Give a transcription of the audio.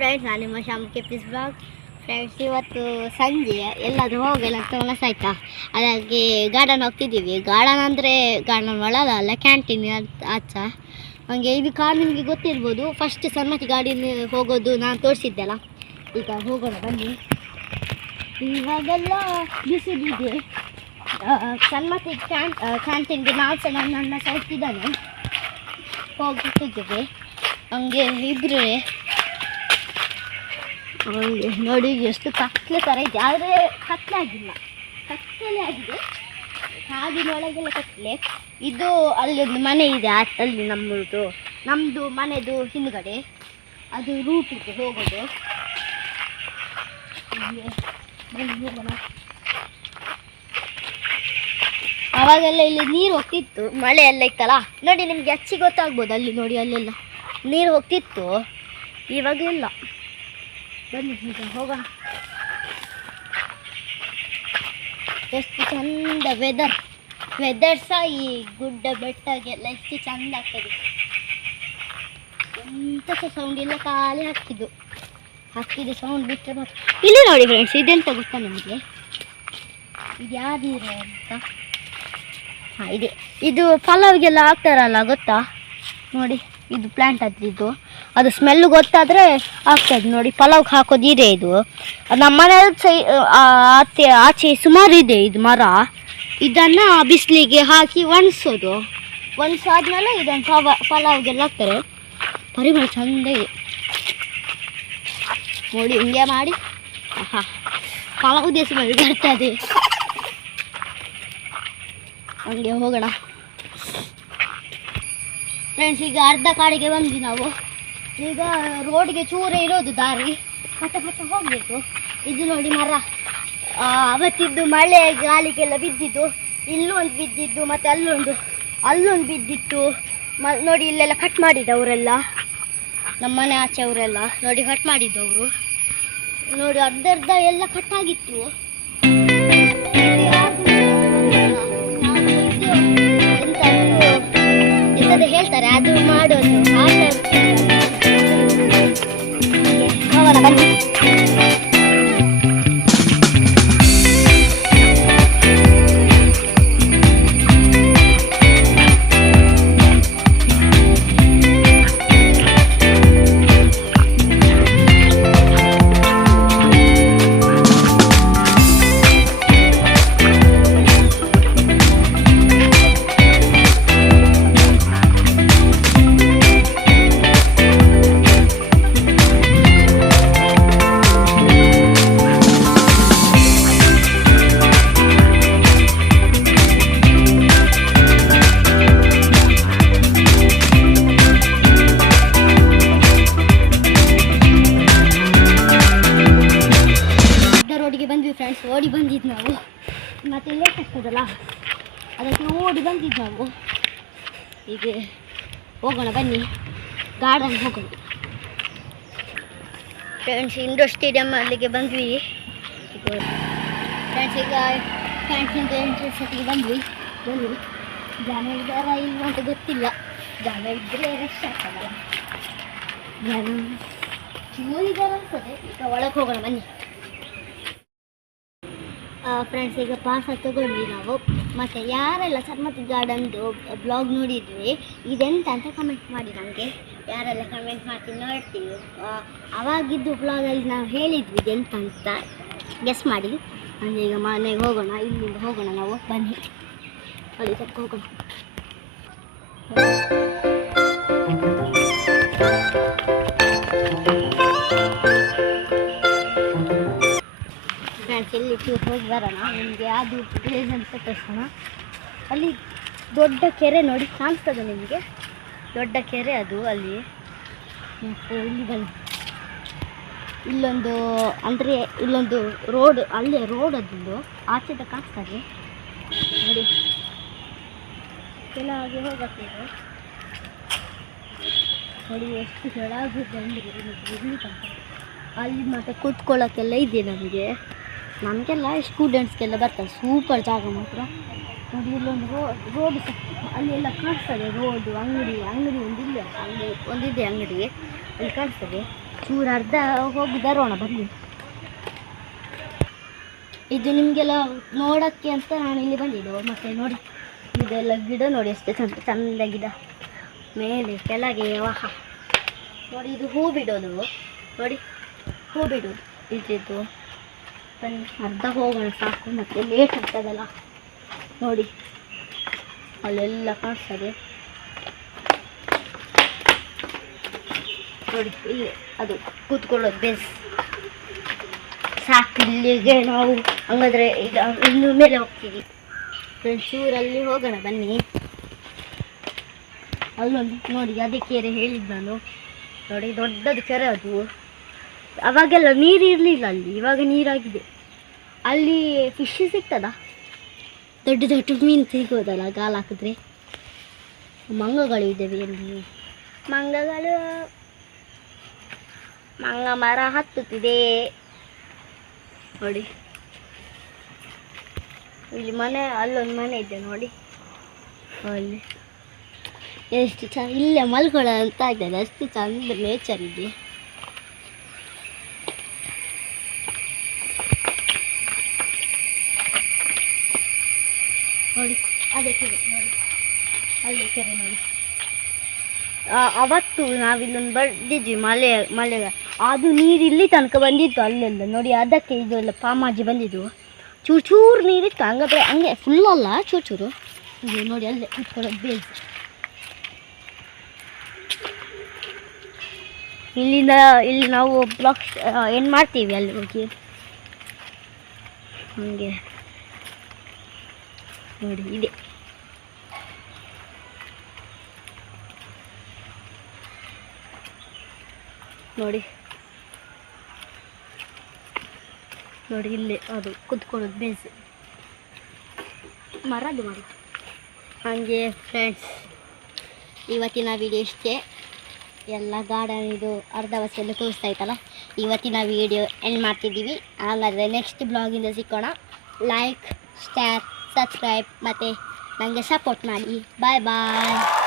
Friends, ನಾನು ನಿಮ್ಮ Shyam ಕೆಪಿಸ್ blog. Friends, ಇವತ್ತು ಸಂಜೆ ಎಲ್ಲಾದರೂ ಹೋಗಲ್ಲ ಅಂತ ಮನಸ್ಸಾಯ್ತಾ, ಅದಕ್ಕೆ ಗಾರ್ಡನ್ ಹೋಗ್ತಿದ್ದೀವಿ. ಗಾರ್ಡನ್ ಅಂದರೆ ಗಾರ್ಡನ್ ಒಳಗಲ್ಲ, ಕ್ಯಾಂಟೀನ್ ಆಚ. ಹಾಗೆ ಇದು ಕಾರ್ ನಿಮಗೆ ಗೊತ್ತಿರ್ಬೋದು. ಫಸ್ಟ್ ಸನ್ಮತಿ ಗಾಡಿನ ಹೋಗೋದು ನಾನು ತೋರಿಸಿದ್ದೆಲ್ಲ. ಈಗ ಹೋಗೋಣ ಬನ್ನಿ. ಇವಾಗೆಲ್ಲ ಬಿಸಿಲಿದೆ. ಸನ್ಮತಿ ಕ್ಯಾಂಟೀನ್ಗೆ ನಾವು ಸಹ ನನ್ನ ಹೋಗ್ತಿದ್ದಾನೆ, ಹೋಗ್ತಿದ್ದೇವೆ. ಹಂಗೆ ಇಬ್ಬರೇ ನೋಡಿ ಎಷ್ಟು ಕತ್ಲೆ ಥರ ಇದೆ, ಆದರೆ ಕತ್ಲೆ ಆಗಿಲ್ಲ, ಕತ್ತಲೆ ಆಗಿದೆ. ಕಾಡಿನೊಳಗೆಲ್ಲ ಕತ್ಲೆ. ಇದು ಅಲ್ಲಿ ಒಂದು ಮನೆ ಇದೆ, ಅಲ್ಲಿ ನಮ್ಮದು ಮನೆದು ಹಿಂದುಗಡೆ ಅದು ರೂಟ್ ಇದೆ ಹೋಗೋದು. ಅವಾಗೆಲ್ಲ ಇಲ್ಲಿ ನೀರು ಹೋಗ್ತಿತ್ತು, ಮಳೆ ಎಲ್ಲ ಇತ್ತಲ್ಲ. ನೋಡಿ, ನಿಮಗೆ ಅಚ್ಚಿ ಗೊತ್ತಾಗ್ಬೋದು, ಅಲ್ಲಿ ನೋಡಿ ಅಲ್ಲೆಲ್ಲ ನೀರು ಹೋಗ್ತಿತ್ತು. ಇವಾಗ ಇಲ್ಲ. ಬನ್ನಿ ಈಗ ಹೋಗೋಣ. ಎಷ್ಟು ಚಂದ ವೆದರ್ ಸಹ ಈ ಗುಡ್ಡ ಬೆಟ್ಟಗೆಲ್ಲ ಎಷ್ಟು ಚಂದ ಆಗ್ತದೆ. ಎಂತ ಸಹ ಸೌಂಡ್ ಇಲ್ಲ, ಖಾಲಿ ಹಾಕಿದ್ದು ಸೌಂಡ್ ಬಿಟ್ಟರೆ ಮಾತ್ರ. ಇಲ್ಲಿ ನೋಡಿ ಫ್ರೆಂಡ್ಸ್, ಇದೆಂತ ಗೊತ್ತಾ ನಿಮಗೆ? ಇದು ಯಾರು ನೀರು ಅಂತ? ಹಾಂ, ಇದು ಪಲಾವ್ಗೆಲ್ಲ ಹಾಕ್ತಾರಲ್ಲ, ಗೊತ್ತಾ? ನೋಡಿ, ಇದು ಪ್ಲ್ಯಾಂಟ್ ಅದ್ರಿದ್ದು. ಅದು ಸ್ಮೆಲ್ ಗೊತ್ತಾದರೆ ಆಗ್ತದೆ. ನೋಡಿ, ಪಲಾವ್ಗೆ ಹಾಕೋದು ಇದೆ ಇದು. ನಮ್ಮ ಮನೆ ಆಚೆ ಸುಮಾರು ಇದೆ ಇದು ಮರ. ಇದನ್ನು ಬಿಸಿಲಿಗೆ ಹಾಕಿ ಒಣಸಾದ್ಮೇಲೆ ಇದನ್ನು ಪಲಾವ್ಗೆಲ್ಲ ಹಾಕ್ತಾರೆ. ಪರಿಮಳ ಚಂದ ಇದೆ ನೋಡಿ. ಹಿಂಗೆ ಮಾಡಿ ಪಲಾವ್ ದೇಶ ಮಾಡಿ ಬರ್ತದೆ. ಹಂಗೆ ಹೋಗೋಣ ಫ್ರೆಂಡ್ಸ್. ಈಗ ಅರ್ಧ ಕಾಡಿಗೆ ಬಂದ್ವಿ ನಾವು. ಈಗ ರೋಡ್ಗೆ ಚೂರೇ ಇರೋದು ದಾರಿ, ಪಟ ಹೋಗಬೇಕು. ಇದು ನೋಡಿ ಮರ, ಅವತ್ತಿದ್ದು ಮಳೆ ಗಾಳಿಗೆಲ್ಲ ಬಿದ್ದಿದ್ದು. ಇಲ್ಲೊಂದು ಬಿದ್ದಿದ್ದು, ಮತ್ತು ಅಲ್ಲೊಂದು ಬಿದ್ದಿತ್ತು. ನೋಡಿ, ಇಲ್ಲೆಲ್ಲ ಕಟ್ ಮಾಡಿದ್ದವರೆಲ್ಲ, ನಮ್ಮ ಮನೆ ಆಚೆ ಅವರೆಲ್ಲ ನೋಡಿ ಕಟ್ ಮಾಡಿದ್ದವರು. ನೋಡಿ, ಅರ್ಧ ಎಲ್ಲ ಕಟ್ಟಾಗಿತ್ತು. ಹೇಳ್ತಾರೆ ಅದು ಮಾಡೋದು. ಹೋಗೋಣ ಬನ್ನಿ. ಫ್ರೆಂಡ್ಸ್, ಓಡಿ ಬಂದಿದ್ದು ನಾವು. ಮತ್ತೆ ಲೇಟ್ ಆಗ್ತದಲ್ಲ, ಅದಕ್ಕೆ ಓಡಿ ಬಂದಿದ್ದು ನಾವು. ಹೀಗೆ ಹೋಗೋಣ ಬನ್ನಿ, ಗಾರ್ಡನ್ ಹೋಗೋಣ ಫ್ರೆಂಡ್ಸ್. ಇಂಡೋರ್ ಸ್ಟೇಡಿಯಂ ಅಲ್ಲಿಗೆ ಬಂದ್ವಿ ಫ್ರೆಂಡ್ಸ್. ಈಗ ಕ್ಯಾಂಟೀನ್ ಎಂಟ್ರೆನ್ಸ್ ಹತ್ತಿಗೆ ಬಂದ್ವಿ. ಬನ್ನಿ, ಜನ ಇದ್ದಾರಾ ಇಲ್ಲ ಅಂತ ಗೊತ್ತಿಲ್ಲ. ಜನ ಇದ್ದರೆ ರಶ್ ಆಗ್ತದಲ್ಲ, ಜನ ಚೂರಿದ್ದಾರೆ ಅನ್ಸದೆ. ಈಗ ಒಳಗೆ ಹೋಗೋಣ ಬನ್ನಿ ಫ್ರೆಂಡ್ಸ್. ಈಗ ಪಾಸ್ ತಗೊಂಡ್ವಿ ನಾವು. ಮತ್ತು ಯಾರೆಲ್ಲ ಸನ್ಮತಿ ಗಾರ್ಡನ್ದು ಬ್ಲಾಗ್ ನೋಡಿದ್ವಿ, ಇದೆಂತ ಅಂತ ಕಮೆಂಟ್ ಮಾಡಿ ನನಗೆ. ಯಾರೆಲ್ಲ ಕಮೆಂಟ್ ಮಾಡ್ತೀನಿ ನೋಡ್ತೀವಿ. ಅವಾಗಿದ್ದು ಬ್ಲಾಗಲ್ಲಿ ನಾವು ಹೇಳಿದ್ವಿ ಇದೆಂತ ಅಂತ, ಗೆಸ್ ಮಾಡಿ. ಅಂದರೆ ಈಗ ಮನೆಗೆ ಹೋಗೋಣ, ಇಲ್ಲಿಂದ ಹೋಗೋಣ ನಾವು. ಬನ್ನಿ, ಅಲ್ಲಿ ತಕ್ಕ ಹೋಗೋಣ. ಫ್ರೆಂಡ್ಸ್, ಇಲ್ಲಿ ಹೋಗಿ ಬರೋಣ. ನಿಮಗೆ ಅದು ಪ್ಲೇಸ್ ಅಂತ ತೋರಿಸೋಣ. ಅಲ್ಲಿ ದೊಡ್ಡ ಕೆರೆ ನೋಡಿ, ಕಾಣಿಸ್ತದೆ ನಿಮಗೆ? ದೊಡ್ಡ ಕೆರೆ ಅದು ಅಲ್ಲಿ. ಮತ್ತು ಇಲ್ಲಿ ಬನ್ನಿ, ಇಲ್ಲೊಂದು ಅಂದರೆ ಇಲ್ಲೊಂದು ರೋಡ್, ಅಲ್ಲೇ ರೋಡ್ ಅದೊಂದು ಆಚೆದ ಕಾಣಿಸ್ತದೆ ನೋಡಿ. ಕೆಳಗೆ ಹೋಗುತ್ತೇವೆ ನೋಡಿ, ಎಷ್ಟು ಕೆಳಗಿದೆ ಅಂದರೆ ಅಲ್ಲಿ. ಮತ್ತು ಕೂತ್ಕೊಳ್ಳೋಕ್ಕೆಲ್ಲ ಇದೆ ನಮಗೆಲ್ಲ ಸ್ಟೂಡೆಂಟ್ಸ್ಗೆಲ್ಲ ಬರ್ತಾರೆ. ಸೂಪರ್ ಜಾಗ ಮಾತ್ರ ನೋಡಿ. ಇಲ್ಲೊಂದು ರೋಡ್ ಅಲ್ಲಿ ಎಲ್ಲ ಕಾಣಿಸ್ತದೆ. ರೋಡು, ಅಂಗಡಿ ಒಂದಿಲ್ಲ, ಅಲ್ಲಿ ಒಂದಿದೆ ಅಂಗಡಿ, ಅಲ್ಲಿ ಕಾಣಿಸ್ತದೆ. ಚೂರು ಅರ್ಧ ಹೋಗಿ ಬರೋಣ ಬನ್ನಿ. ಇದು ನಿಮಗೆಲ್ಲ ನೋಡೋಕ್ಕೆ ಅಂತ ನಾನು ಇಲ್ಲಿ ಬಂದಿದ್ದು. ಮತ್ತು ನೋಡಿ ಇದೆಲ್ಲ ಗಿಡ ನೋಡಿ ಎಷ್ಟು ಚಂದ ಗಿಡ, ಮೇಲೆ ಕೆಳಗೆ ವಾಹ. ನೋಡಿ ಇದು ಹೂ ಬಿಡೋದು, ನೋಡಿ ಹೂ ಬಿಡೋದು ಇದ್ದಿದ್ದು. ಬನ್ನಿ ಅರ್ಧ ಹೋಗೋಣ ಸಾಕು, ಮತ್ತು ಲೇಟ್ ಆಗ್ತದಲ್ಲ. ನೋಡಿ ಅಲ್ಲೆಲ್ಲ ಕಾಣಿಸ್ತದೆ, ನೋಡಿ ಇಲ್ಲಿ ಅದು ಕೂತ್ಕೊಳ್ಳೋದು ಬೇಸ್ ಸಾಕು. ಇಲ್ಲಿಗೆ ನಾವು ಹಂಗಾದ್ರೆ ಈಗ ಇನ್ನು ಮೇಲೆ ಹೋಗ್ತೀವಿ ಫ್ರೆಂಡ್ಸ್. ಊರಲ್ಲಿ ಹೋಗೋಣ ಬನ್ನಿ. ಅಲ್ಲೊಂದು ನೋಡಿ ಅದೇ ಕೆರೆ ಹೇಳಿದ್ದು ನಾನು, ನೋಡಿ ದೊಡ್ಡದು ಕೆರೆ ಅದು. ಅವಾಗೆಲ್ಲ ನೀರು ಇರಲಿಲ್ಲ ಅಲ್ಲಿ, ಇವಾಗ ನೀರಾಗಿದೆ. ಅಲ್ಲಿ ಫಿಶ್ ಸಿಗ್ತದ, ದೊಡ್ಡ ದೊಡ್ಡ ಮೀನು ಸಿಗೋದಲ್ಲ ಗಾಲ ಹಾಕಿದ್ರೆ. ಮಂಗಗಳು ಇದ್ದಾವೆ ಅಲ್ಲಿ, ಮಂಗಗಳು. ಮಂಗ ಮರ ಹತ್ತುತ್ತಿದೆ ನೋಡಿ. ಇಲ್ಲಿ ಮನೆ, ಅಲ್ಲೊಂದು ಮನೆ ಇದೆ ನೋಡಿ ಅಲ್ಲಿ. ಎಷ್ಟು ಚಂದ ಇಲ್ಲೇ ಮಲ್ಕೊಳ್ಳೋ ಅಂತ ಆಗ್ತದೆ, ಅಷ್ಟು ಚಂದ ನೇಚರ್ ಇದೆ. ನೋಡಿ ಅದೇ ಕೆರೆ ನೋಡಿ, ಅಲ್ಲೇ ಕೆರೆ ನೋಡಿ. ಅವತ್ತು ನಾವಿಲ್ಲೊಂದು ಬಂದಿದ್ವಿ ಮಳೆ ಅದು ನೀರು ಇಲ್ಲಿ ತನಕ ಬಂದಿತ್ತು ಅಲ್ಲೆಲ್ಲ ನೋಡಿ. ಅದಕ್ಕೆ ಇದೆಲ್ಲ ಪಾಮಾಜಿ ಬಂದಿದ್ದು, ಚೂರು ಚೂರು ನೀರಿತ್ತು. ಹಂಗಾದ್ರೆ ಹಂಗೆ ಫುಲ್ಲಲ್ಲ, ಚೂರು ಚೂರು ಇದು ನೋಡಿ. ಅಲ್ಲೇ ಕೂತ್ಕೊಳ್ಳೋದು ಬೇಸ್. ಇಲ್ಲಿ ನಾವು ಬ್ಲಾಗ್ ಏನು ಮಾಡ್ತೀವಿ ಅಲ್ಲಿ ಹೋಗಿ ಹಂಗೆ ನೋಡಿ. ಇದೆ ನೋಡಿ ನೋಡಿ ಇಲ್ಲಿ ಅದು ಕುತ್ಕೊಳ್ಳೋದು ಬೇಸ್, ಮರದ್ದು ಮಾಡಿ. ಹಾಗೆ ಫ್ರೆಂಡ್ಸ್ ಇವತ್ತಿನ ವಿಡಿಯೋ ಇಷ್ಟೇ. ಎಲ್ಲ ಗಾರ್ಡನ್ ಇದು ಅರ್ಧ ವರ್ಷದಲ್ಲಿ ತೋರಿಸ್ತಾ ಇತ್ತಲ್ಲ. ಇವತ್ತಿನ ವಿಡಿಯೋ ಎಂಡ್ ಮಾಡ್ತಿದ್ದೀವಿ. ಹಾಗಾದರೆ ನೆಕ್ಸ್ಟ್ ಬ್ಲಾಗಿಂದ ಸಿಕ್ಕೋಣ. ಲೈಕ್, ಶೇರ್, ಸಬ್ಸ್ಕ್ರೈಬ್ ಮತ್ತು ನನಗೆ ಸಪೋರ್ಟ್ ಮಾಡಿ. ಬಾಯ್ ಬಾಯ್.